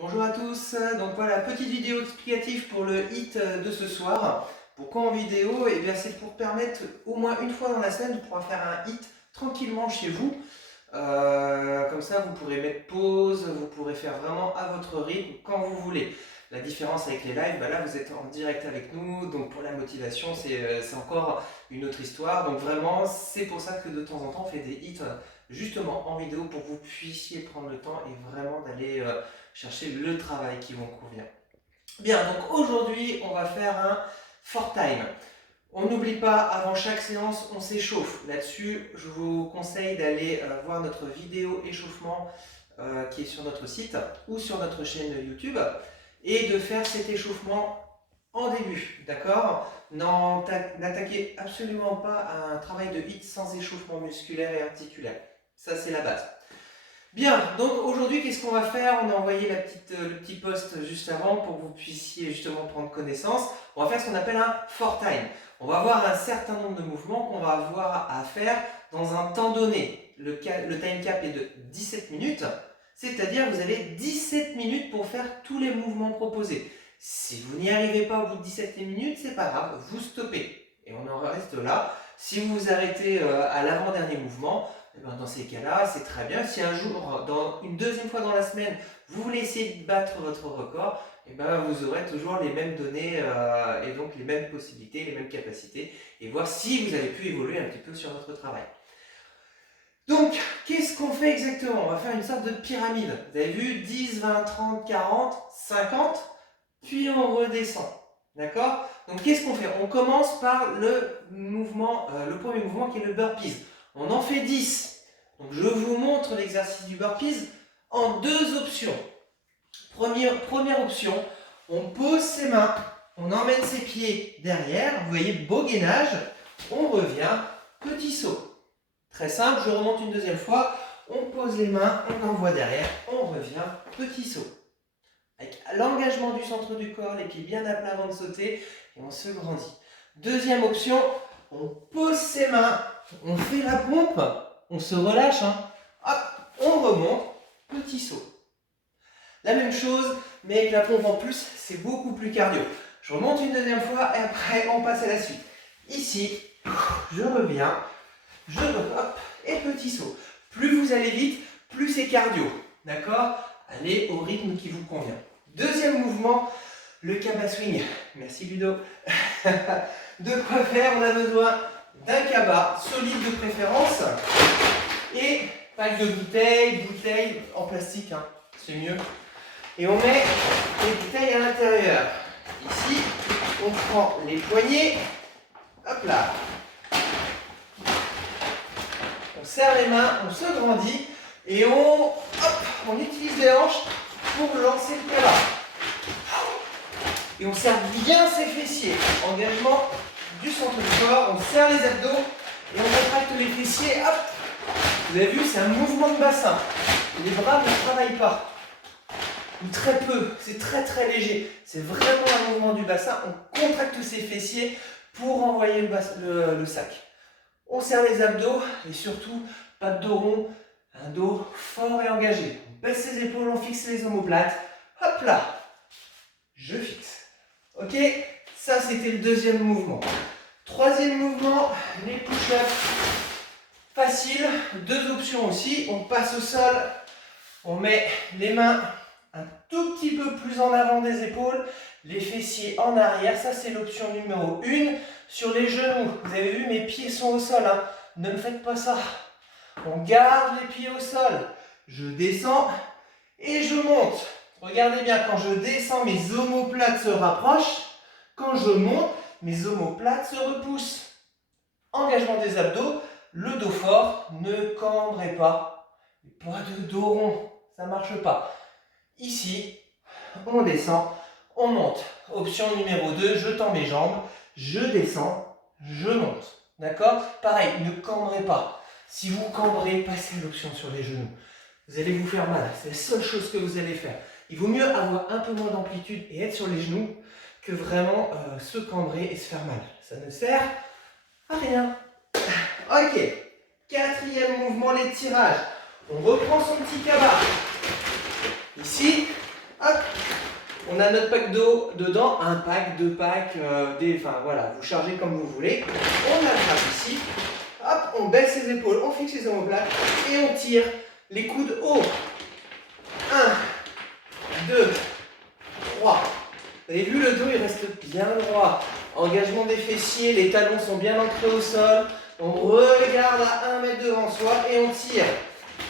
Bonjour à tous, donc voilà, petite vidéo explicative pour le hit de ce soir. Pourquoi en vidéo? Eh bien c'est pour permettre au moins une fois dans la semaine de pouvoir faire un hit tranquillement chez vous. Comme ça vous pourrez mettre pause, vous pourrez faire vraiment à votre rythme quand vous voulez. La différence avec les lives, là vous êtes en direct avec nous, donc pour la motivation c'est encore une autre histoire. Donc vraiment c'est pour ça que de temps en temps on fait des hits justement en vidéo pour que vous puissiez prendre le temps et vraiment d'aller chercher le travail qui vous convient. Bien, donc aujourd'hui, on va faire un for time. On n'oublie pas, avant chaque séance, on s'échauffe. Là-dessus, je vous conseille d'aller voir notre vidéo échauffement qui est sur notre site ou sur notre chaîne YouTube et de faire cet échauffement en début, d'accord? N'attaquez absolument pas à un travail de hit sans échauffement musculaire et articulaire. Ça, c'est la base. Bien, donc aujourd'hui, qu'est-ce qu'on va faire? On a envoyé le petit post juste avant pour que vous puissiez justement prendre connaissance. On va faire ce qu'on appelle un for time. On va avoir un certain nombre de mouvements qu'on va avoir à faire dans un temps donné. Le time cap est de 17 minutes, c'est-à-dire vous avez 17 minutes pour faire tous les mouvements proposés. Si vous n'y arrivez pas au bout de 17 minutes, c'est pas grave, vous stoppez. Et on en reste là. Si vous vous arrêtez à l'avant-dernier mouvement, dans ces cas-là, c'est très bien. Si un jour, une deuxième fois dans la semaine, vous voulez essayer de battre votre record, vous aurez toujours les mêmes données et donc les mêmes possibilités, les mêmes capacités, et voir si vous avez pu évoluer un petit peu sur votre travail. Donc, qu'est-ce qu'on fait exactement? On va faire une sorte de pyramide. Vous avez vu 10, 20, 30, 40, 50, puis on redescend. D'accord? Donc, qu'est-ce qu'on fait? On commence par le premier mouvement qui est le burpees. On en fait 10. Donc, je vous montre l'exercice du burpees en deux options. Première option, on pose ses mains, on emmène ses pieds derrière. Vous voyez, beau gainage. On revient, petit saut. Très simple, je remonte une deuxième fois. On pose les mains, on envoie derrière, on revient, petit saut. Avec l'engagement du centre du corps, les pieds bien à plat avant de sauter, et on se grandit. Deuxième option, on pose ses mains, on fait la pompe, on se relâche, hop, on remonte, petit saut. La même chose, mais avec la pompe en plus, c'est beaucoup plus cardio. Je remonte une deuxième fois et après on passe à la suite. Ici, je reviens, je hop, et petit saut. Plus vous allez vite, plus c'est cardio. D'accord? Allez au rythme qui vous convient. Deuxième mouvement, le cabas swing. Merci Ludo. De quoi faire? On a besoin d'un cabas solide de préférence et pas de bouteille en plastique, c'est mieux. Et on met les bouteilles à l'intérieur. Ici, on prend les poignets, hop là. On serre les mains, on se grandit et on utilise les hanches pour lancer le cabas. Et on serre bien ses fessiers. Engagement du centre du corps, on serre les abdos et on contracte les fessiers. Hop. Vous avez vu, c'est un mouvement de bassin. Les bras ne travaillent pas. Ou très peu, c'est très très léger. C'est vraiment un mouvement du bassin. On contracte ses fessiers pour envoyer le sac. On serre les abdos et surtout, pas de dos rond, un dos fort et engagé. On baisse ses épaules, on fixe les omoplates. Hop là, je fixe. Ok, ça c'était le deuxième mouvement. Troisième mouvement, les push-ups. Facile, deux options aussi. On passe au sol, on met les mains un tout petit peu plus en avant des épaules, les fessiers en arrière. Ça c'est l'option numéro 1. Sur les genoux, vous avez vu, mes pieds sont au sol. Ne me faites pas ça. On garde les pieds au sol. Je descends et je monte. Regardez bien, quand je descends, mes omoplates se rapprochent. Quand je monte, mes omoplates se repoussent. Engagement des abdos, le dos fort, ne cambrez pas. Pas de dos rond, ça ne marche pas. Ici, on descend, on monte. Option numéro 2, je tends mes jambes, je descends, je monte. D'accord? Pareil, ne cambrez pas. Si vous cambrez, passez à l'option sur les genoux. Vous allez vous faire mal. C'est la seule chose que vous allez faire. Il vaut mieux avoir un peu moins d'amplitude et être sur les genoux que vraiment se cambrer et se faire mal. Ça ne sert à rien. Ok. Quatrième mouvement, les tirages. On reprend son petit cabas. Ici, hop, On a notre pack d'eau dedans, un pack, deux packs, enfin voilà, vous chargez comme vous voulez. On attrape ici, hop, on baisse les épaules, on fixe les omoplates et on tire les coudes haut. 1, 2, 3. Vous avez vu, le dos, il reste bien droit. Engagement des fessiers, les talons sont bien ancrés au sol. On regarde à 1 mètre devant soi et on tire.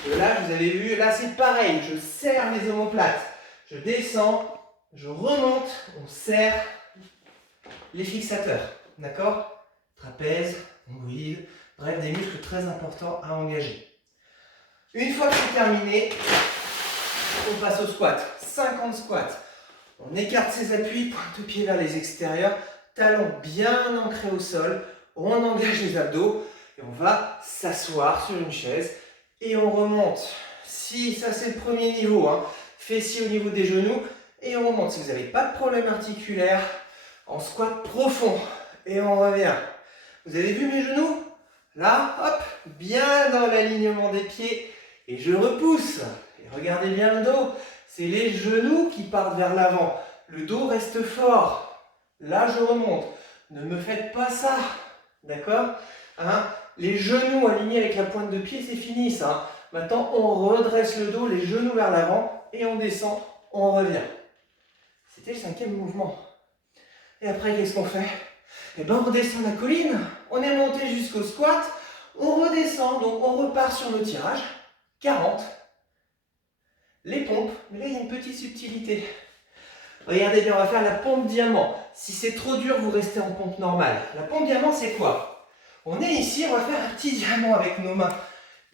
Et là, vous avez vu, là c'est pareil, je serre les omoplates. Je descends, je remonte, on serre les fixateurs. D'accord? Trapèze, ombilic, bref, des muscles très importants à engager. Une fois que c'est terminé, on passe au squat. 50 squats. On écarte ses appuis, pointe de pied vers les extérieurs, talons bien ancrés au sol. On engage les abdos et on va s'asseoir sur une chaise et on remonte. Si ça c'est le premier niveau, hein, fessiers au niveau des genoux et on remonte. Si vous n'avez pas de problème articulaire, en squat profond et on revient. Vous avez vu mes genoux? Là, hop, bien dans l'alignement des pieds et je repousse. Et regardez bien le dos, c'est les genoux qui partent vers l'avant. Le dos reste fort. Là, je remonte. Ne me faites pas ça. D'accord, hein? Les genoux alignés avec la pointe de pied, c'est fini ça. Maintenant, on redresse le dos, les genoux vers l'avant et on descend, on revient. C'était le 5e mouvement. Et après, qu'est-ce qu'on fait? Eh bien, on redescend la colline. On est monté jusqu'au squat. On redescend, donc on repart sur nos tirages. 40. Les pompes. Mais là, il y a une petite subtilité. Regardez bien, on va faire la pompe diamant. Si c'est trop dur, vous restez en pompe normale. La pompe diamant, c'est quoi? On est ici, on va faire un petit diamant avec nos mains.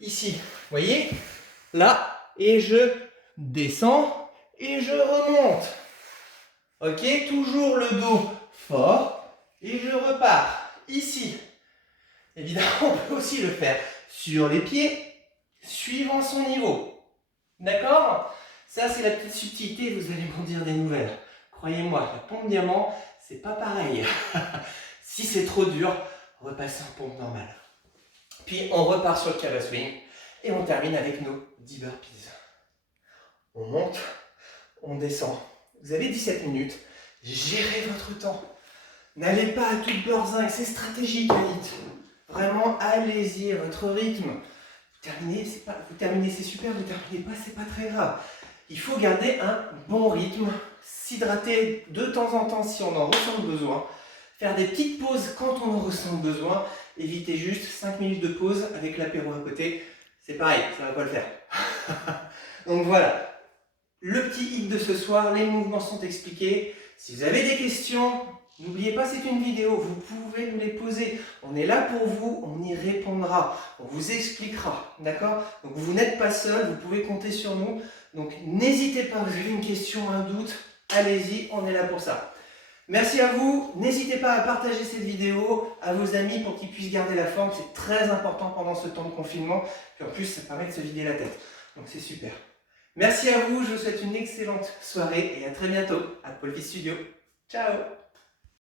Ici, vous voyez? Là, et je descends et je remonte. Ok? Toujours le dos fort et je repars. Ici. Évidemment, on peut aussi le faire sur les pieds, suivant son niveau. D'accord? Ça, c'est la petite subtilité, vous allez m'en dire des nouvelles. Croyez-moi, la pompe diamant, c'est pas pareil. Si c'est trop dur, repassez en pompe normale. Puis, on repart sur le calf swing et on termine avec nos 10 burpees. On monte, on descend. Vous avez 17 minutes. Gérez votre temps. N'allez pas à toute beurzingue, c'est stratégique, Aït. Vraiment, allez-y à votre rythme. Vous terminez, c'est super, vous terminez pas, c'est pas très grave. Il faut garder un bon rythme, s'hydrater de temps en temps si on en ressent le besoin, faire des petites pauses quand on en ressent le besoin, évitez juste 5 minutes de pause avec l'apéro à côté, c'est pareil, ça va pas le faire. Donc voilà, le petit hit de ce soir, les mouvements sont expliqués. Si vous avez des questions, n'oubliez pas, c'est une vidéo, vous pouvez nous les poser. On est là pour vous, on y répondra, on vous expliquera, d'accord? Donc vous n'êtes pas seul, vous pouvez compter sur nous. Donc n'hésitez pas, vous avez une question, un doute, allez-y, on est là pour ça. Merci à vous, n'hésitez pas à partager cette vidéo à vos amis pour qu'ils puissent garder la forme, c'est très important pendant ce temps de confinement. Puis en plus, ça permet de se vider la tête, donc c'est super. Merci à vous, je vous souhaite une excellente soirée et à très bientôt à Pole Fit Studio. Ciao!